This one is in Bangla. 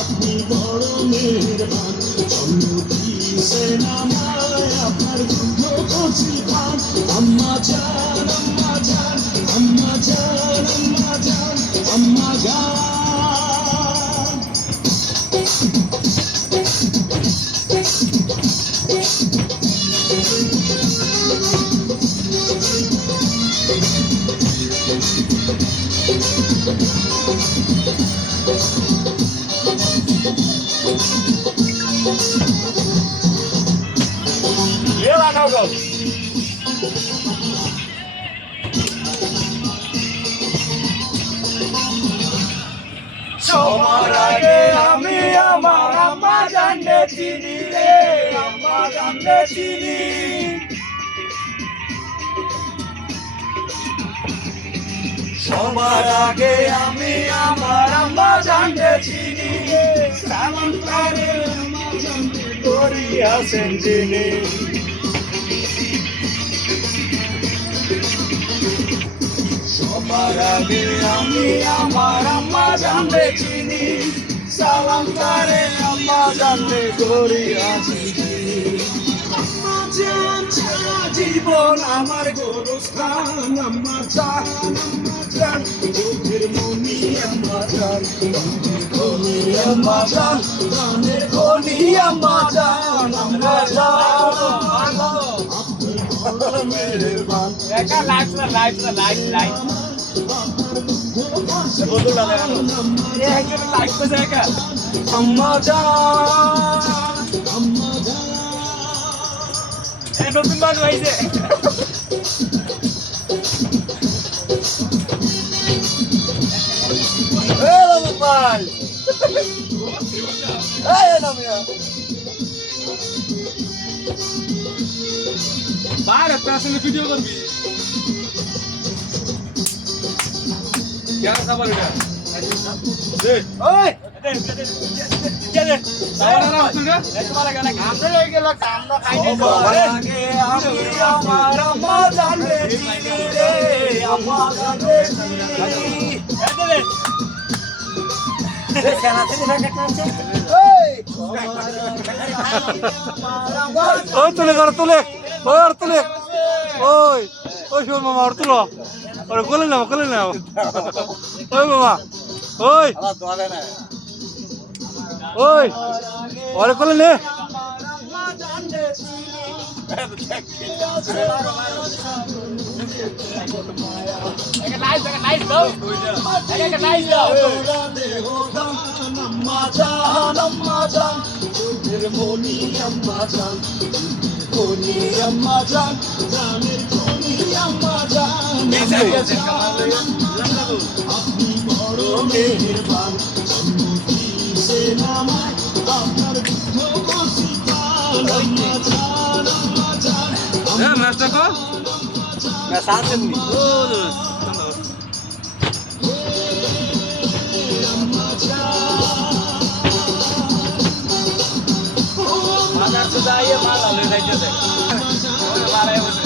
আপনি বড় মেহেরবান জন্ম দিয়েছেন আমায় আপনার জন্য করছি গান আম্মা জান আম্মা জান আম্মা জান আম্মা জান আম্মা জান সবার আগে আমি আমার আম্মা জানতে চিনি রে, আম্মা জানতে চিনি। সবার আগে আমি আমার আম্মা জানতে চিনি, সালাম করে আম্মা জানতে করিয়াছেন যিনি। সবার আগে আমি আমার আম্মা জানতে চিনি, সালাম করে আম্মা জানতে করিয়াছেন যিনি। আম্মা জান ছাড়া জীবন আমার গোরস্থান, আম্মা জান আম্মা জান চোখের মনি, আম্মা জান প্রাণের খনি, আম্মা জান প্রাণের খনি, আম্মা জান আম্মা জান আপনি বড় মেহেরবান। একা লাইট লাইট লাইট লাইট বদলা দেন এ একজন লাইট করে একা আম্মা জান আম্মা জান এ নতুন মানুষ আইছে এ বাবু ভাই এই নামিয়া বাইরে পেছনে ভিডিও করবি क्या खबर है दे ওই क्या दे सारा ना सुन रे तुम्हारा गाना আমরা লই গেল কামনা খাইতে সবার আগে আমি আমার আম্মা জানতে চিনি রে, আম্মা জানতে চিনি। दे গানা থেকে প্যাকেট নামছে এই ওই তুলে কর তুলে ওই আর তুলে ওই ওই শোন মামা আর তুলো ওরে কোলে নাও ওই মামা ওই আবার দোয়া দেয় না ওই ওরে কোলে নে আম্মা জানতে চিনি। एक नाइस दो एक नाइस दो ওরা দেহ দান আম্মা জান আম্মা জান চোখের মনি, আম্মা জান খনি, আম্মা জান প্রাণের খনি, আম্মা জান আপনি বড় মেহেরবান জন্ম দিয়েছেন আমায় আপনার দুঃখ করছি গান আম্মা জান আম্মা জান এ ম্যাচটা কো না সাথেন নি আম্মা জান माता सुदाई माला ले जाइए दे माला है उसे